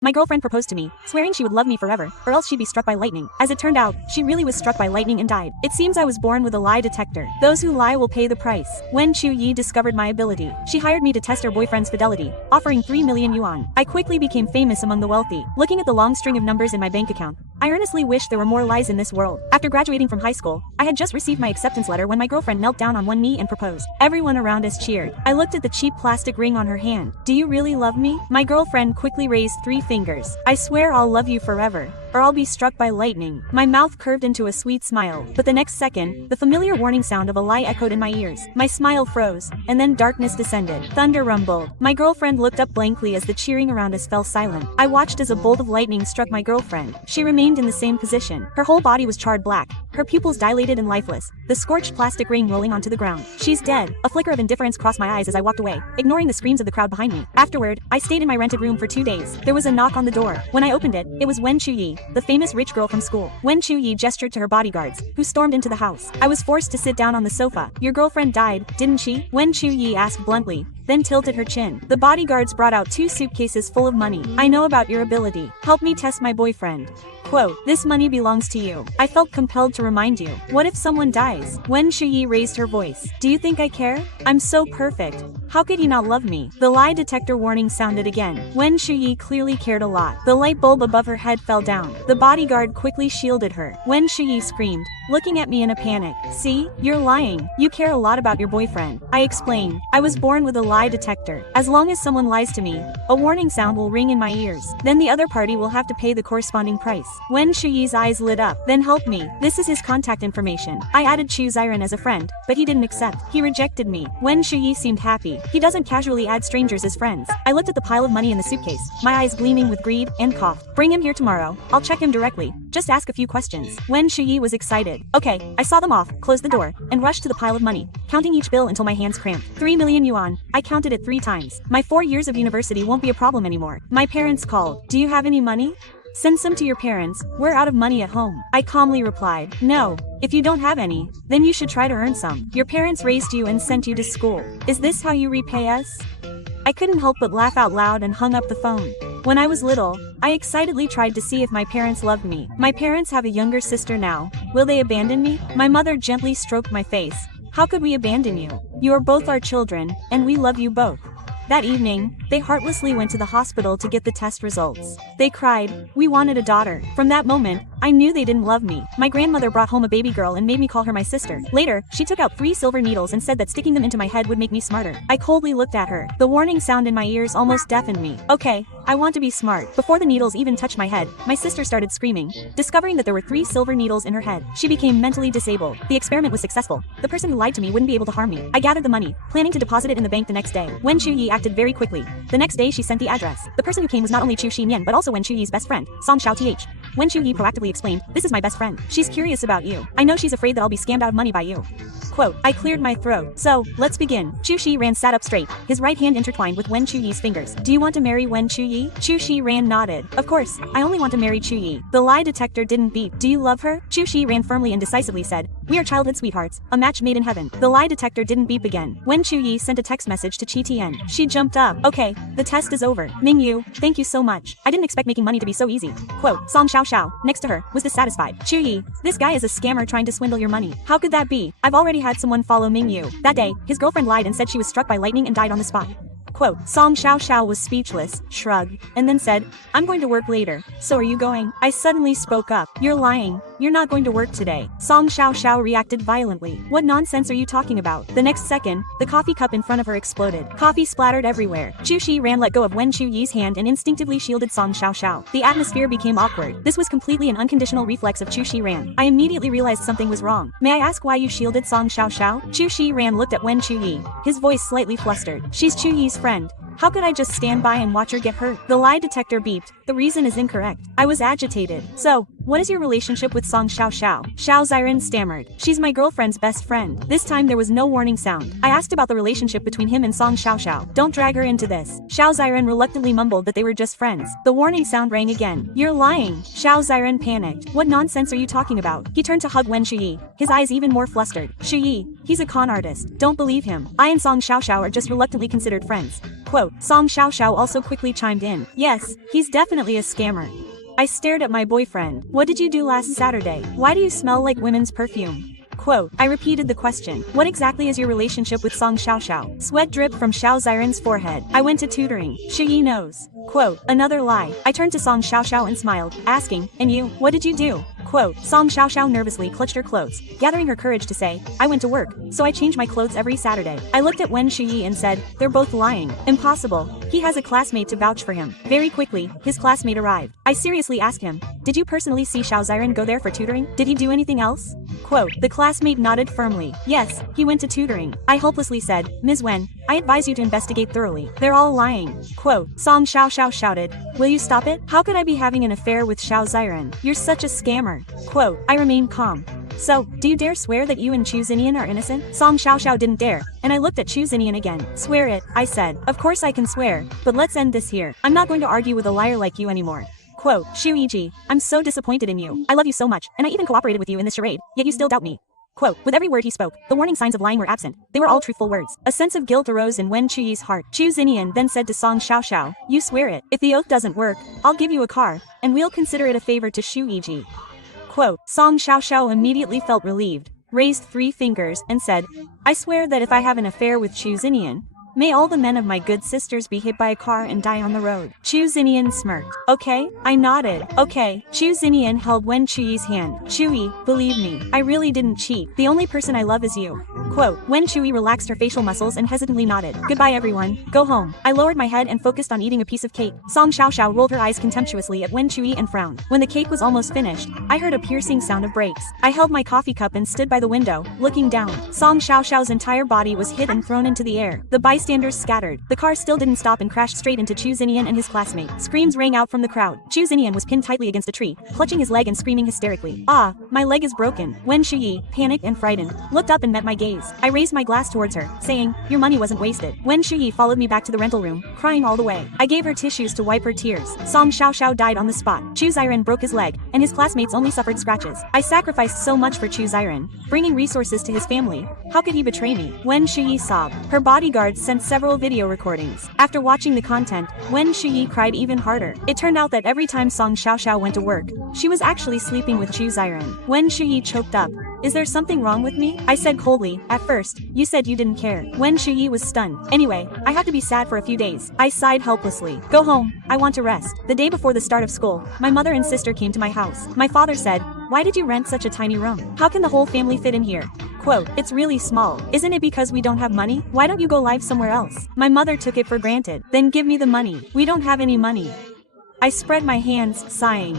My girlfriend proposed to me, swearing she would love me forever, or else she'd be struck by lightning. As it turned out, she really was struck by lightning and died. It seems I was born with a lie detector. Those who lie will pay the price. When Chu-yi discovered my ability, she hired me to test her boyfriend's fidelity, offering 3 million yuan. I quickly became famous among the wealthy. Looking at the long string of numbers in my bank account, I earnestly wished there were more lies in this world. After graduating from high school, I had just received my acceptance letter when my girlfriend knelt down on one knee and proposed. Everyone around us cheered. I looked at the cheap plastic ring on her hand. Do you really love me? My girlfriend quickly raised 3 fingers. I swear I'll love you forever, or I'll be struck by lightning. My mouth curved into a sweet smile, but the next second, the familiar warning sound of a lie echoed in my ears. My smile froze, and then darkness descended. Thunder rumbled. My girlfriend looked up blankly as the cheering around us fell silent. I watched as a bolt of lightning struck my girlfriend. She remained in the same position. Her whole body was charred black, her pupils dilated and lifeless, the scorched plastic ring rolling onto the ground. She's dead. A flicker of indifference crossed my eyes as I walked away, ignoring the screams of the crowd behind me. Afterward, I stayed in my rented room for 2 days. There was a knock on the door. When I opened it, it was Wen Chu-yi, the famous rich girl from school. Wen Chu-yi gestured to her bodyguards, who stormed into the house. I was forced to sit down on the sofa. Your girlfriend died, didn't she? Wen Chu-yi asked bluntly, then tilted her chin. The bodyguards brought out 2 suitcases full of money. I know about your ability. Help me test my boyfriend. Quote, this money belongs to you. I felt compelled to remind you. What if someone dies? Wen Chu-yi raised her voice. Do you think I care? I'm so perfect. How could you not love me? The lie detector warning sounded again. Wen Chu-yi clearly cared a lot. The light bulb above her head fell down. The bodyguard quickly shielded her. Wen Chu-yi screamed, looking at me in a panic. See? You're lying. You care a lot about your boyfriend. I explained. I was born with a lie detector. As long as someone lies to me, a warning sound will ring in my ears. Then the other party will have to pay the corresponding price. Wen Chu-yi's eyes lit up. Then help me. This is his contact information. I added Chu Ziren as a friend, but he didn't accept. He rejected me. Wen Chu-yi seemed happy. He doesn't casually add strangers as friends. I looked at the pile of money in the suitcase, my eyes gleaming with greed, and coughed. Bring him here tomorrow. I'll check him directly. Just ask a few questions. Wen Chu-yi was excited. Okay, I saw them off, closed the door, and rushed to the pile of money, counting each bill until my hands cramped. 3 million yuan. I counted it 3 times. My 4 years of university won't be a problem anymore. My parents called. Do you have any money? Send some to your parents. We're out of money at home. I calmly replied. No. If you don't have any, then you should try to earn some. Your parents raised you and sent you to school. Is this how you repay us? I couldn't help but laugh out loud and hung up the phone. When I was little, I excitedly tried to see if my parents loved me. My parents have a younger sister now. Will they abandon me? My mother gently stroked my face. How could we abandon you? You are both our children, and we love you both. That evening, they heartlessly went to the hospital to get the test results. They cried, we wanted a daughter. From that moment, I knew they didn't love me. My grandmother brought home a baby girl and made me call her my sister. Later, she took out 3 silver needles and said that sticking them into my head would make me smarter. I coldly looked at her. The warning sound in my ears almost deafened me. Okay, I want to be smart. Before the needles even touched my head, my sister started screaming. Discovering that there were 3 silver needles in her head, she became mentally disabled. The experiment was successful. The person who lied to me wouldn't be able to harm me. I gathered the money, planning to deposit it in the bank the next day. Wen Chu-yi acted very quickly. The next day she sent the address. The person who came was not only Chu Xin-yen but also Wen Chu-yi's best friend, Song Xiao Th. Wen Chu-yi proactively explained, this is my best friend. She's curious about you. I know she's afraid that I'll be scammed out of money by you. Quote, I cleared my throat. So, let's begin. Chu Shi-ran sat up straight, his right hand intertwined with Wen Chu-yi's fingers. Do you want to marry Wen Chu-yi? Chu Shi-ran nodded. Of course, I only want to marry Chu-yi. The lie detector didn't beep. Do you love her? Chu Shi-ran firmly and decisively said, we are childhood sweethearts, a match made in heaven. The lie detector didn't beep again. Wen Chu-yi sent a text message to Chi Tian. She jumped up. Okay, the test is over. Ming Yu, thank you so much. I didn't expect making money to be so easy. Quote, Song Xiao Xiao, next to her, was dissatisfied. Chu-yi, this guy is a scammer trying to swindle your money. How could that be? I've already had someone follow Ming Yu. That day, his girlfriend lied and said she was struck by lightning and died on the spot. Quote, Song Xiao Xiao was speechless, shrugged, and then said, I'm going to work later. So are you going? I suddenly spoke up. You're lying. You're not going to work today. Song Xiao Xiao reacted violently. What nonsense are you talking about? The next second, the coffee cup in front of her exploded. Coffee splattered everywhere. Chu Shi-ran let go of Wen Chu-yi's hand and instinctively shielded Song Xiao Xiao. The atmosphere became awkward. This was completely an unconditional reflex of Chu Shi-ran. I immediately realized something was wrong. May I ask why you shielded Song Xiao Xiao? Chu Shi-ran looked at Wen Chu-yi, his voice slightly flustered. She's Chu-yi's friend. How could I just stand by and watch her get hurt? The lie detector beeped. The reason is incorrect. I was agitated. So, what is your relationship with Song Xiao Xiao? Xiao Ziren stammered. She's my girlfriend's best friend. This time there was no warning sound. I asked about the relationship between him and Song Xiao Xiao. Don't drag her into this. Xiao Ziren reluctantly mumbled that they were just friends. The warning sound rang again. You're lying. Xiao Ziren panicked. What nonsense are you talking about? He turned to hug Wen Chu-yi, his eyes even more flustered. Chu-yi, he's a con artist. Don't believe him. I and Song Xiao Xiao are just reluctantly considered friends. Quote, Song Xiao also quickly chimed in. Yes, he's definitely a scammer. I stared at my boyfriend. What did you do last Saturday? Why do you smell like women's perfume? Quote, I repeated the question. What exactly is your relationship with Song Xiao? Sweat dripped from Xiao Ziren's forehead. I went to tutoring. Shuyi knows. Quote, another lie. I turned to Song Xiao and smiled, asking, and you, what did you do? Quote, Song Xiao nervously clutched her clothes, gathering her courage to say, I went to work, so I change my clothes every Saturday. I looked at Wen Shuyi and said, they're both lying. Impossible. He has a classmate to vouch for him. Very quickly, his classmate arrived. I seriously asked him, did you personally see Xiao Ziren go there for tutoring? Did he do anything else? Quote, the classmate nodded firmly. Yes, he went to tutoring. I hopelessly said, Ms. Wen, I advise you to investigate thoroughly. They're all lying. Quote, Song Xiao shouted, will you stop it? How could I be having an affair with Xiao Ziren? You're such a scammer. Quote, I remained calm. So, do you dare swear that you and Chu Xinian are innocent? Song Xiao didn't dare, and I looked at Chu Xinian again. Swear it, I said. Of course I can swear, but let's end this here. I'm not going to argue with a liar like you anymore. Quote, Shu Yiji, I'm so disappointed in you. I love you so much, and I even cooperated with you in this charade, yet you still doubt me. Quote, with every word he spoke, the warning signs of lying were absent. They were all truthful words. A sense of guilt arose in Wen Chuyi's heart. Chu Xinian then said to Song Xiao, you swear it. If the oath doesn't work, I'll give you a car, and we'll consider it a favor to Shu Yiji. Quote, Song Xiao immediately felt relieved, raised 3 fingers, and said, I swear that if I have an affair with Chu Xinian, may all the men of my good sisters be hit by a car and die on the road. Chu Xinian smirked. Okay, I nodded. Okay. Chu Xinian held Wen Chuyi's hand. Chuyi, believe me, I really didn't cheat. The only person I love is you. Quote, Wen Chuyi relaxed her facial muscles and hesitantly nodded. Goodbye everyone, go home. I lowered my head and focused on eating a piece of cake. Song Xiao rolled her eyes contemptuously at Wen Chuyi and frowned. When the cake was almost finished, I heard a piercing sound of brakes. I held my coffee cup and stood by the window, looking down. Song Xiao's entire body was hit and thrown into the air. The bystanders scattered. The car still didn't stop and crashed straight into Chu Xinian and his classmate. Screams rang out from the crowd. Chu Xinian was pinned tightly against a tree, clutching his leg and screaming hysterically. Ah, my leg is broken. Wen Shuyi, panicked and frightened, looked up and met my gaze. I raised my glass towards her, saying, your money wasn't wasted. Wen Shuyi followed me back to the rental room, crying all the way. I gave her tissues to wipe her tears. Song Xiao died on the spot. Chu Ziren broke his leg, and his classmates only suffered scratches. I sacrificed so much for Chu Ziren, bringing resources to his family. How could he betray me? Wen Shuyi sobbed. Her bodyguards sent several video recordings. After watching the content, Wen Shuyi cried even harder. It turned out that every time Song Xiao went to work, she was actually sleeping with Chu Ziren. Wen Shuyi choked up. Is there something wrong with me? I said coldly. At first, you said you didn't care. Wen Shuyi was stunned. Anyway, I have to be sad for a few days. I sighed helplessly. Go home. I want to rest. The day before the start of school, my mother and sister came to my house. My father said, why did you rent such a tiny room? How can the whole family fit in here? Quote, it's really small. Isn't it because we don't have money? Why don't you go live somewhere else? My mother took it for granted. Then give me the money. We don't have any money. I spread my hands, sighing.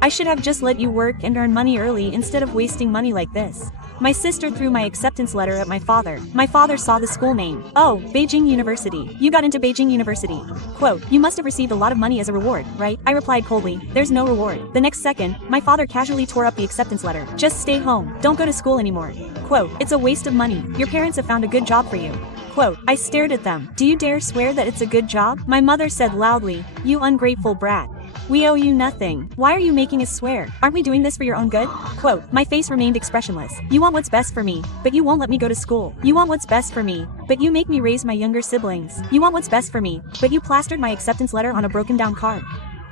I should have just let you work and earn money early instead of wasting money like this. My sister threw my acceptance letter at my father. My father saw the school name. Oh, Beijing University. You got into Beijing University. Quote, you must have received a lot of money as a reward, right? I replied coldly, there's no reward. The next second, my father casually tore up the acceptance letter. Just stay home. Don't go to school anymore. Quote, it's a waste of money. Your parents have found a good job for you. Quote, I stared at them. Do you dare swear that it's a good job? My mother said loudly, you ungrateful brat. We owe you nothing. Why are you making us swear? Aren't we doing this for your own good? Quote, my face remained expressionless. You want what's best for me, but you won't let me go to school. You want what's best for me, but you make me raise my younger siblings. You want what's best for me, but you plastered my acceptance letter on a broken down card.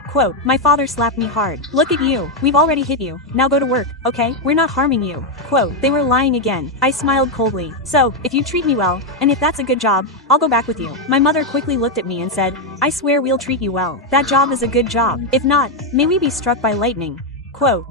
Quote, my father slapped me hard. Look at you. We've already hit you. Now go to work, okay? We're not harming you. Quote, they were lying again. I smiled coldly. So, if you treat me well, and if that's a good job, I'll go back with you. My mother quickly looked at me and said, I swear we'll treat you well. That job is a good job. If not, may we be struck by lightning. Quote,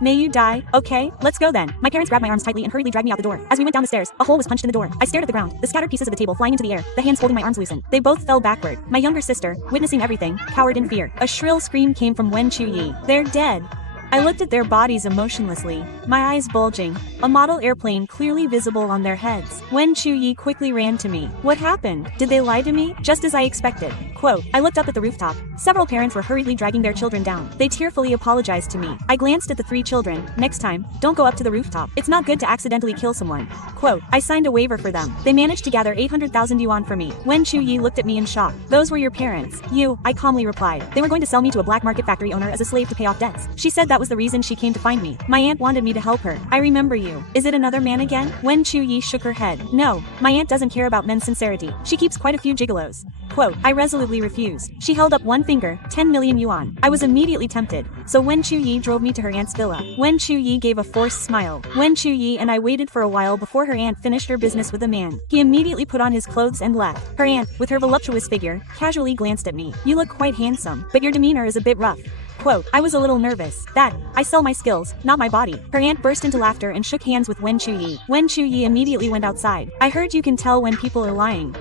may you die? Okay, let's go then. My parents grabbed my arms tightly and hurriedly dragged me out the door. As we went down the stairs, a hole was punched in the door. I stared at the ground, the scattered pieces of the table flying into the air, the hands holding my arms loosened. They both fell backward. My younger sister, witnessing everything, cowered in fear. A shrill scream came from Wen Chuyi. They're dead. I looked at their bodies emotionlessly, my eyes bulging, a model airplane clearly visible on their heads. Wen Chuyi quickly ran to me. What happened? Did they lie to me? Just as I expected. Quote, I looked up at the rooftop. Several parents were hurriedly dragging their children down. They tearfully apologized to me. I glanced at the 3 children. Next time, don't go up to the rooftop. It's not good to accidentally kill someone. Quote, I signed a waiver for them. They managed to gather 800,000 yuan for me. Wen Chuyi looked at me in shock. Those were your parents. You, I calmly replied. They were going to sell me to a black market factory owner as a slave to pay off debts. She said that was the reason she came to find me. My aunt wanted me to help her. I remember you. Is it another man again? Wen Chu-yi shook her head. No, my aunt doesn't care about men's sincerity. She keeps quite a few gigolos. Quote, I resolutely refused. She held up one finger, 10 million yuan. I was immediately tempted, so Wen Chu-yi drove me to her aunt's villa. Wen Chu-yi gave a forced smile. Wen Chu-yi and I waited for a while before her aunt finished her business with a man. He immediately put on his clothes and left. Her aunt, with her voluptuous figure, casually glanced at me. You look quite handsome, but your demeanor is a bit rough. Quote, I was a little nervous. That, I sell my skills, not my body. Her aunt burst into laughter and shook hands with Wen Chu-yi. Wen Chu-yi immediately went outside. I heard you can tell when people are lying.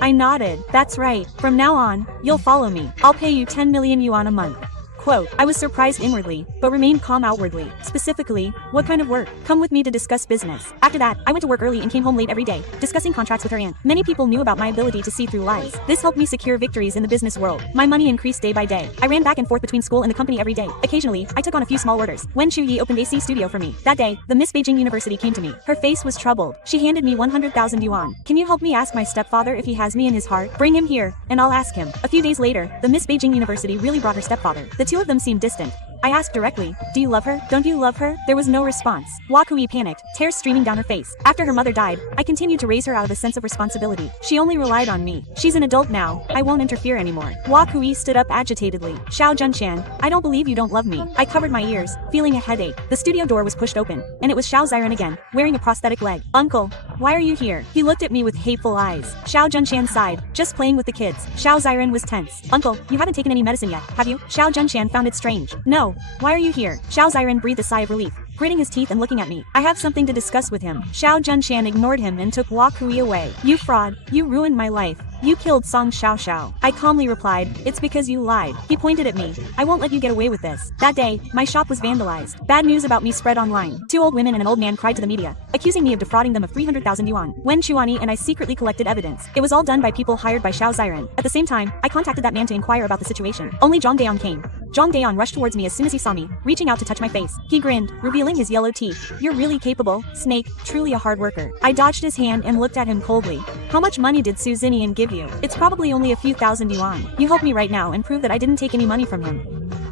I nodded. That's right. From now on, you'll follow me. I'll pay you 10 million yuan a month. Quote, I was surprised inwardly, but remained calm outwardly. Specifically, what kind of work? Come with me to discuss business. After that, I went to work early and came home late every day, discussing contracts with her aunt. Many people knew about my ability to see through lies. This helped me secure victories in the business world. My money increased day by day. I ran back and forth between school and the company every day. Occasionally, I took on a few small orders. Wen Chu-yi opened AC studio for me. That day, the Miss Beijing University came to me. Her face was troubled. She handed me 100,000 yuan. Can you help me ask my stepfather if he has me in his heart? Bring him here, and I'll ask him. A few days later, the Miss Beijing University really brought her stepfather. The two of them seemed distant. I asked directly, do you love her? Don't you love her? There was no response. Kui panicked, tears streaming down her face. After her mother died, I continued to raise her out of a sense of responsibility. She only relied on me. She's an adult now. I won't interfere anymore. Kui stood up agitatedly. Xiao Junshan, I don't believe you don't love me. I covered my ears, feeling a headache. The studio door was pushed open, and it was Xiao Ziren again, wearing a prosthetic leg. Uncle, why are you here? He looked at me with hateful eyes. Xiao Junshan sighed, just playing with the kids. Xiao Ziren was tense. Uncle, you haven't taken any medicine yet, have you? Xiao Junshan found it strange. No. Why are you here? Xiao Ziren breathed a sigh of relief, gritting his teeth and looking at me. I have something to discuss with him. Xiao Junshan ignored him and took Kui away. You fraud. You ruined my life. You killed Song Xiaoxiao. I calmly replied, it's because you lied. He pointed at me. I won't let you get away with this. That day, my shop was vandalized. Bad news about me spread online. 2 old women and an old man cried to the media, accusing me of defrauding them of 300,000 yuan. Wen Chuani and I secretly collected evidence. It was all done by people hired by Xiao Ziren. At the same time, I contacted that man to inquire about the situation. Only Zhang Dayon came. Zhang Dayon rushed towards me as soon as he saw me, reaching out to touch my face. He grinned, revealing his yellow teeth. You're really capable, Snake, truly a hard worker. I dodged his hand and looked at him coldly. How much money did Su Zinian give you? It's probably only a few thousand yuan. You help me right now and prove that I didn't take any money from him.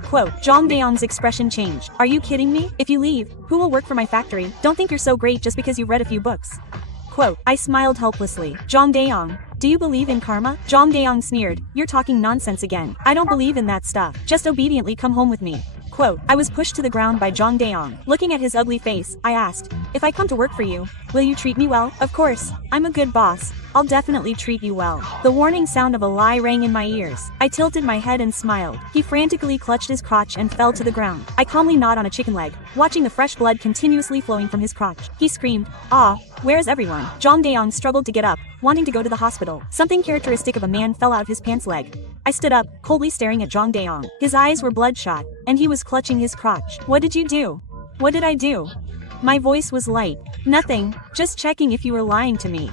Quote, Zhang Dayong's expression changed. Are you kidding me? If you leave, who will work for my factory? Don't think you're so great just because you read a few books. Quote, I smiled helplessly. Zhang Dayong, do you believe in karma? Zhang Dayong sneered, you're talking nonsense again. I don't believe in that stuff. Just obediently come home with me. Quote, I was pushed to the ground by Zhang Dayong. Looking at his ugly face, I asked, if I come to work for you, will you treat me well? Of course, I'm a good boss. I'll definitely treat you well. The warning sound of a lie rang in my ears. I tilted my head and smiled. He frantically clutched his crotch and fell to the ground. I calmly gnawed on a chicken leg, watching the fresh blood continuously flowing from his crotch. He screamed, ah, where's everyone? Zhang Dayong struggled to get up, wanting to go to the hospital. Something characteristic of a man fell out of his pants leg. I stood up, coldly staring at Zhang Dayong. His eyes were bloodshot, and he was clutching his crotch. What did you do? What did I do? My voice was light. Nothing, just checking if you were lying to me.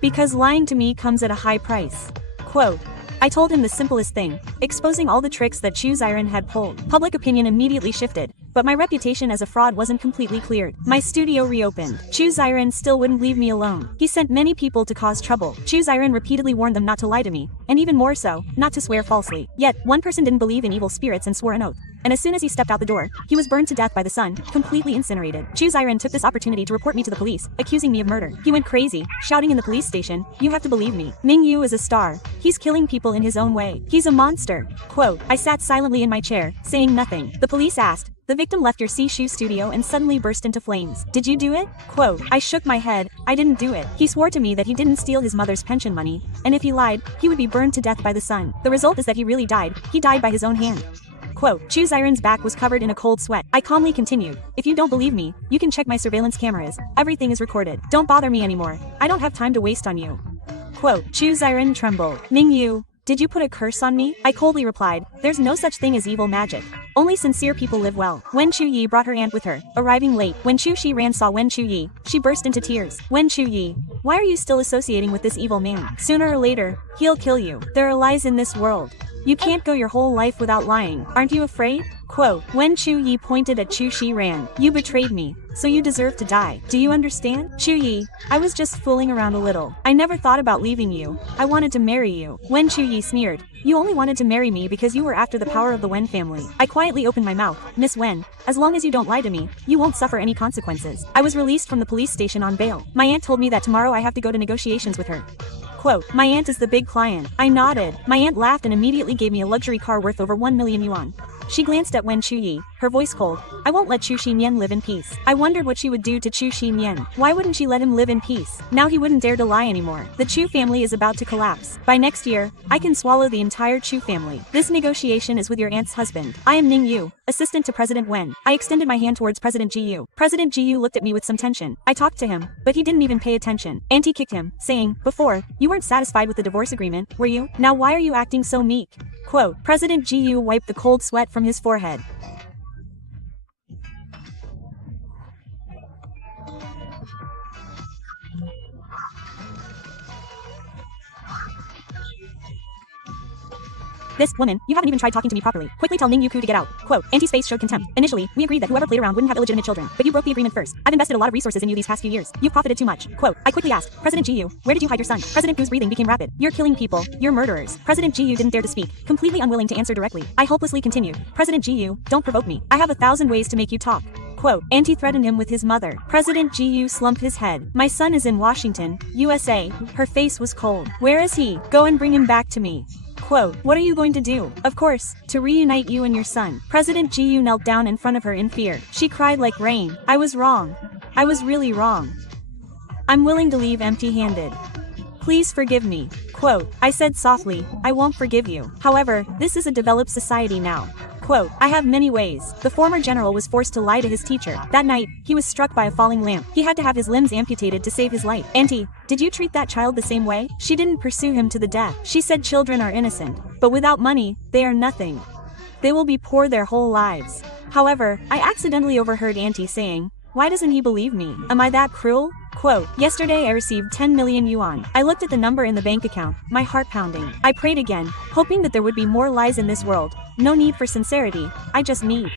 Because lying to me comes at a high price. Quote, I told him the simplest thing, exposing all the tricks that Chu Ziren had pulled. Public opinion immediately shifted, but my reputation as a fraud wasn't completely cleared. My studio reopened. Chu Ziren still wouldn't leave me alone. He sent many people to cause trouble. Chu Ziren repeatedly warned them not to lie to me, and even more so, not to swear falsely. Yet, one person didn't believe in evil spirits and swore an oath. And as soon as he stepped out the door, he was burned to death by the sun, completely incinerated. Chu Ziren took this opportunity to report me to the police, accusing me of murder. He went crazy, shouting in the police station, you have to believe me. Ming Yu is a star. He's killing people in his own way. He's a monster. Quote, I sat silently in my chair, saying nothing. The police asked, the victim left your C-Shoe studio and suddenly burst into flames. Did you do it? Quote, I shook my head. I didn't do it. He swore to me that he didn't steal his mother's pension money, and if he lied, he would be burned to death by the sun. The result is that he really died. He died by his own hand. Quote, Chu Ziren's back was covered in a cold sweat. I calmly continued, if you don't believe me, you can check my surveillance cameras. Everything is recorded. Don't bother me anymore. I don't have time to waste on you. Quote, Chu Ziren trembled. Ming Yu, did you put a curse on me? I coldly replied, there's no such thing as evil magic. Only sincere people live well. Wen Chu-yi brought her aunt with her, arriving late. When Chu Shi-ran saw Wen Chu-yi, she burst into tears. Wen Chu-yi, why are you still associating with this evil man? Sooner or later, he'll kill you. There are lies in this world. You can't go your whole life without lying. Aren't you afraid? Quote, when Chu Yi pointed at Chu Shi ran, you betrayed me, so you deserve to die. Do you understand? Chu Yi, I was just fooling around a little. I never thought about leaving you. I wanted to marry you. When Chu Yi sneered, you only wanted to marry me because you were after the power of the Wen family. I quietly opened my mouth. Miss Wen, as long as you don't lie to me, you won't suffer any consequences. I was released from the police station on bail. My aunt told me that tomorrow I have to go to negotiations with her. Quote, my aunt is the big client. I nodded. My aunt laughed and immediately gave me a luxury car worth over 1 million yuan. She glanced at Wen Chuyi, her voice cold. I won't let Chu Xinyan live in peace. I wondered what she would do to Chu Xinyan. Why wouldn't she let him live in peace? Now he wouldn't dare to lie anymore. The Chu family is about to collapse. By next year, I can swallow the entire Chu family. This negotiation is with your aunt's husband. I am Ning Yu, assistant to President Wen. I extended my hand towards President Ji Yu. President Ji Yu looked at me with some tension. I talked to him, but he didn't even pay attention. Auntie kicked him, saying, before, you weren't satisfied with the divorce agreement, were you? Now why are you acting so meek? Quote, President Ji Yu wiped the cold sweat from his forehead. This woman, you haven't even tried talking to me properly. Quickly tell Ning Yuku to get out. Quote, Auntie's face showed contempt. Initially, we agreed that whoever played around wouldn't have illegitimate children, but you broke the agreement first. I've invested a lot of resources in you these past few years. You've profited too much. Quote, I quickly asked, President Ji Yu, where did you hide your son? President Gu's breathing became rapid. You're killing people. You're murderers. President Ji Yu didn't dare to speak, completely unwilling to answer directly. I hopelessly continued. President Ji Yu, don't provoke me. I have 1,000 ways to make you talk. Quote, Auntie threatened him with his mother. President Ji Yu slumped his head. My son is in Washington, USA. Her face was cold. Where is he? Go and bring him back to me. Quote, what are you going to do? Of course, to reunite you and your son. President Ji Yu knelt down in front of her in fear. She cried like rain. I was wrong. I was really wrong. I'm willing to leave empty-handed. Please forgive me. Quote, I said softly, I won't forgive you. However, this is a developed society now. Quote, I have many ways. The former general was forced to lie to his teacher. That night, he was struck by a falling lamp. He had to have his limbs amputated to save his life. Auntie, did you treat that child the same way? She didn't pursue him to the death. She said children are innocent. But without money, they are nothing. They will be poor their whole lives. However, I accidentally overheard Auntie saying, why doesn't he believe me? Am I that cruel? Quote, yesterday I received 10 million yuan. I looked at the number in the bank account, my heart pounding. I prayed again, hoping that there would be more lies in this world. No need for sincerity, I just need